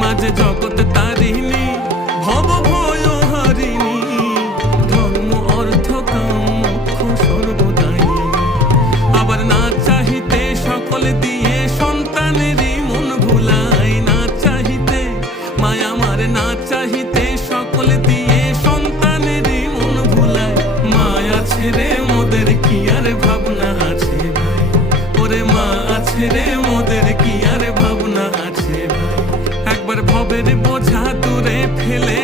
মাঝে জগৎ তারিণী ভব ভয় হারিণী, ধর্ম অর্থ কাম মোক্ষ সর্বদায়িনী। আবার না চাহিতে সকল দিয়ে সন্তানেরই মন ভুলায়, না চাহিতে মায়া আমার না চাহিতে সকল দিয়ে সন্তানেরই মন ভুলায়। মায়া ছেড়ে মোদের কি আর ভাবনা আছে ভাই, ওরে মা আছে রে মোদের কি আর ভাবনা আছে ভাই। একবার ভবের বোঝা দূরে ফেলে